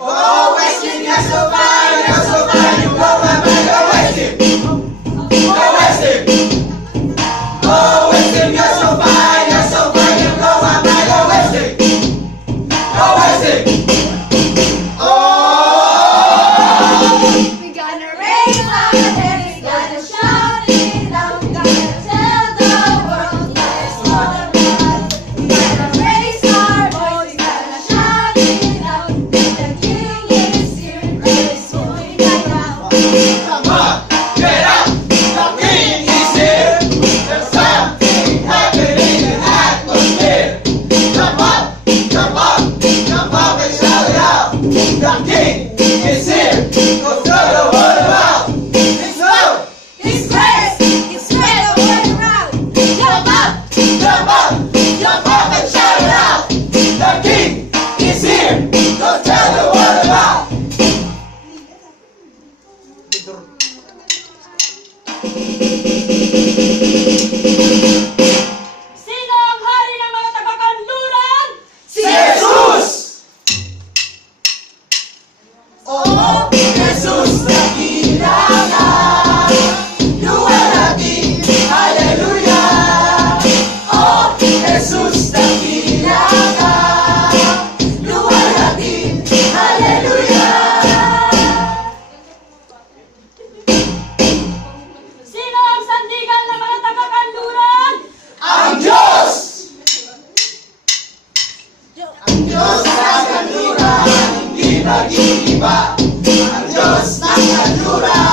Oh, wasting, you're so fine, you blow my mind, you're wasting. You're wasting. Oh, wasting, you're so fine, you blow my mind, you're wasting. You're wasting. Oh, we gonna raise our hands, we gotta shout it out, we gotta tell the world there's more than one. We gotta raise our voice, we gotta shout it out, that the King is here, praise going around. come on, get up, the King is here. There's something happening in the atmosphere. Come on, come on, come on and shout it out. The King is here, go tell the world about. It's loud, His praise, His spread the word around. Jump up, jump up and shout it out. The King is here, go tell the world about. sino ang hari ng mga taga-kanluran? Si Jesus! Oh, Jesus dakila ka, luwalhati, hallelujah. Oh, Jesus dakila ka, luwalhati, hallelujah. Sino ang sandigan ng mga taga-kanluran? Ang Diyos! Ang Diyos ng kanluran, hindi nag-iiba. Ang Diyos ng kanluran,